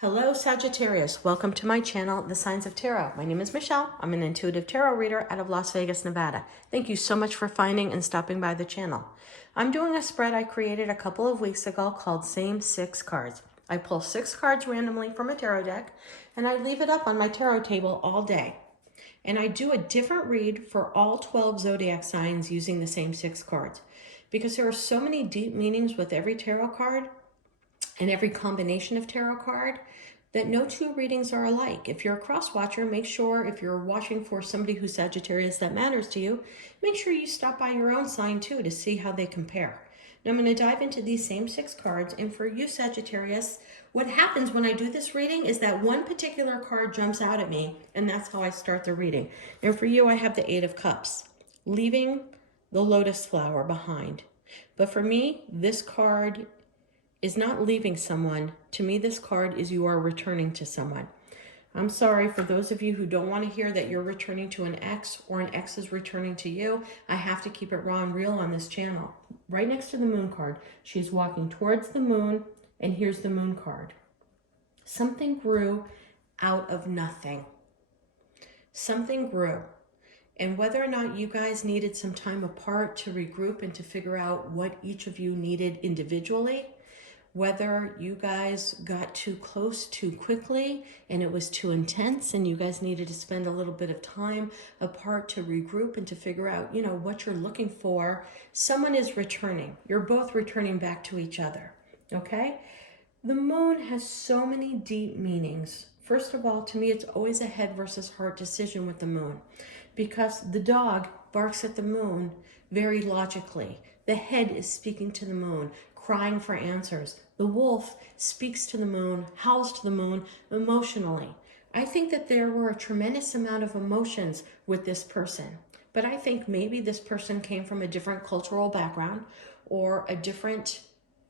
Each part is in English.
Hello Sagittarius, welcome to my channel, The Signs of Tarot. My name is Michelle. I'm an intuitive tarot reader out of Las Vegas, Nevada. Thank you so much for finding and stopping by the channel. I'm doing a spread I created a couple of weeks ago called Same 6 Cards. I pull 6 cards randomly from a tarot deck and I leave it up on my tarot table all day. And I do a different read for all 12 zodiac signs using the same 6 cards. Because there are so many deep meanings with every tarot card, and every combination of tarot card, that no two readings are alike. If you're a cross watcher, make sure if you're watching for somebody who's Sagittarius that matters to you, make sure you stop by your own sign too to see how they compare. Now I'm going to dive into these same 6 cards, and for you Sagittarius, what happens when I do this reading is that one particular card jumps out at me, and that's how I start the reading. And for you, I have the 8 of Cups, leaving the lotus flower behind. But for me, this card is not leaving someone. To me, this card is you are returning to someone. I'm sorry for those of you who don't want to hear that you're returning to an ex or an ex is returning to you. I have to keep it raw and real on this channel. Right next to the moon card, she's walking towards the moon, and here's the moon card. Something grew out of nothing. Something grew. And whether or not you guys needed some time apart to regroup and to figure out what each of you needed individually, whether you guys got too close too quickly and it was too intense and you guys needed to spend a little bit of time apart to regroup and to figure out, what you're looking for, someone is returning. You're both returning back to each other, okay? The moon has so many deep meanings. First of all, to me, it's always a head versus heart decision with the moon, because the dog barks at the moon very logically. The head is speaking to the moon, crying for answers. The wolf speaks to the moon, howls to the moon emotionally. I think that there were a tremendous amount of emotions with this person, but I think maybe this person came from a different cultural background or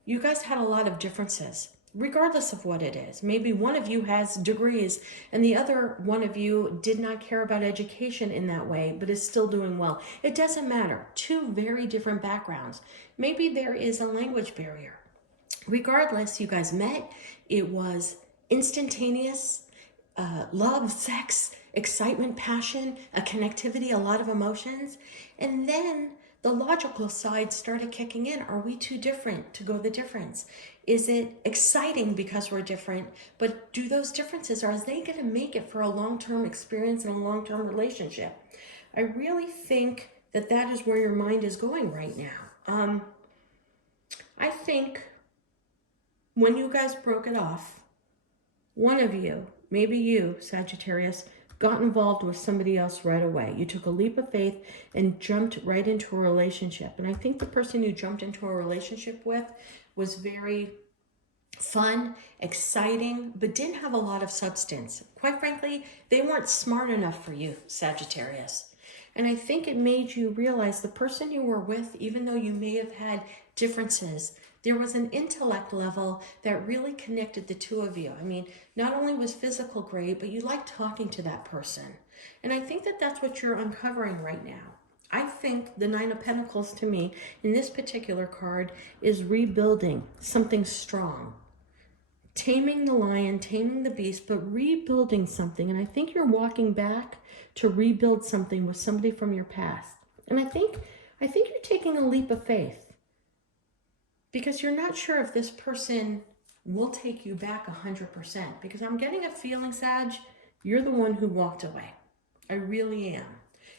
you guys had a lot of differences, regardless of what it is. Maybe one of you has degrees and the other one of you did not care about education in that way, but is still doing well. It doesn't matter. 2 very different backgrounds. Maybe there is a language barrier. Regardless, you guys met. It was instantaneous, love, sex, excitement, passion, a connectivity, a lot of emotions. And then the logical side started kicking in. Are we too different to go the difference? Is it exciting because we're different? But do those differences, are they going to make it for a long-term experience and a long-term relationship? I really think that that is where your mind is going right now. I think when you guys broke it off, one of you, maybe you, Sagittarius, got involved with somebody else right away. You took a leap of faith and jumped right into a relationship. And I think the person you jumped into a relationship with was very fun, exciting, but didn't have a lot of substance. Quite frankly, they weren't smart enough for you, Sagittarius. And I think it made you realize the person you were with, even though you may have had differences, there was an intellect level that really connected the 2 of you. I mean, not only was physical great, but you liked talking to that person. And I think that that's what you're uncovering right now. I think the 9 of Pentacles to me in this particular card is rebuilding something strong. Taming the lion, taming the beast, but rebuilding something. And I think you're walking back to rebuild something with somebody from your past. And I think you're taking a leap of faith, because you're not sure if this person will take you back 100%. Because I'm getting a feeling, Sag, you're the one who walked away. I really am.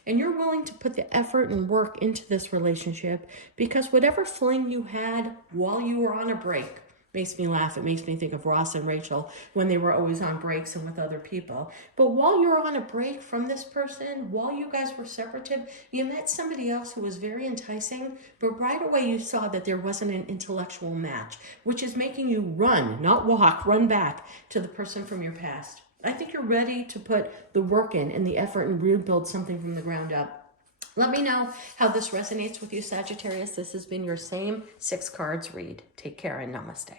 And you're willing to put the effort and work into this relationship, because whatever fling you had while you were on a break, makes me laugh. It makes me think of Ross and Rachel when they were always on breaks and with other people. But while you were on a break from this person, while you guys were separative, you met somebody else who was very enticing, but right away you saw that there wasn't an intellectual match, which is making you run, not walk, run back to the person from your past. I think you're ready to put the work in and the effort and rebuild something from the ground up. Let me know how this resonates with you, Sagittarius. This has been your same 6 cards read. Take care and namaste.